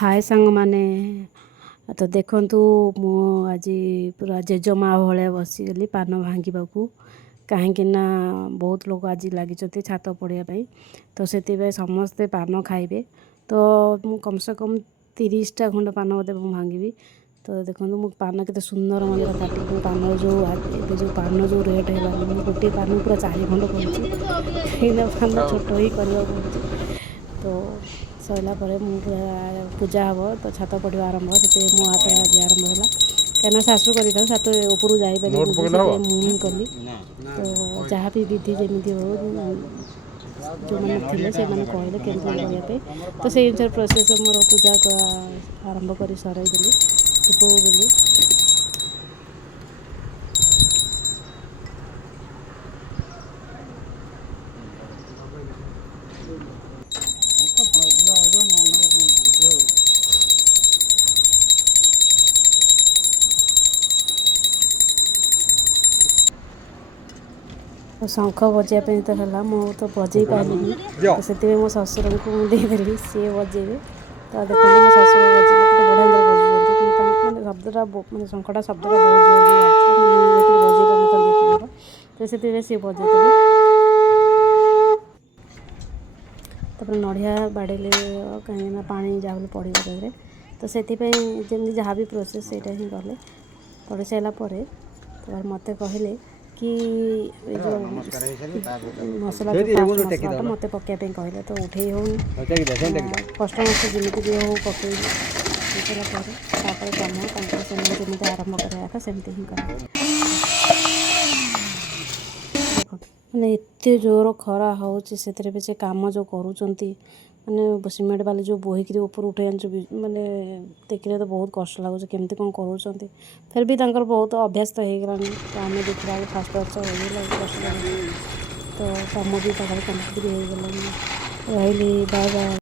हाय सांग माने तो देखंतु मु आज पूरा जेजमा भाया बसीगली पान भांगीबाकू कहीं बहुत लोग आज लगी छात पढ़ाई तो से समस्ते पान खाइबे तो मु कम से कम 30टा खंड पान बोधे भांगी तो देखो मु पान के सुंदर मन काटिक पान जो पान जो रेट है गोटे पान पूरा 4 खंड कर पान छोट ही करवा पड़े तो सरला पूजा हम तो छात पढ़ा आरंभ से मो हाथ आज आरंभ है कहीं शाशु कर छात ऊपर जापर मुझे कली तो जहाँ भी विधि जमी हो जो मैंने से मैंने कहले केमती करने तो से अनुसार प्रोसेस मोर पूजा आरंभ कर सरईदेली धूप बोली शंख बजाई तो है मु तो बजे पारे तो से मो शशुर को देदेली सी बजेबे तो देखो मो शशुर बजे बढ़िया बजुँच शब्दटा मैंने शंखटा शब्दटा बहुत जोर बजे पार तो से सी बजे तापर नड़िया बाड़े कहीं पा जहाँ पड़े तक तो से जमी जहाँ भी प्रोसेस से ही कले पढ़ी सारापर तो मत कहले कि जो मसला जो मत पकाइप कहले तो उठे हो कष्ट मस्त जमी भी हो पकई कम से आरंभ कराया सेमती ही कर मैंने एत जोर खरा हो से कम जो करुँच मैंने सीमेंट बाली जो बोहिक ऊपर उठे मैंने देखने तो बहुत कष्ट लगुच केमती कौन कर फिर भी बहुत अभ्यास तो हो गलानी तो आम देखा फास्ट फास्ट हो कष्ट लगे तो कम भी पाखे कम्प्लीट भी हो गलानी रही बाय बाय।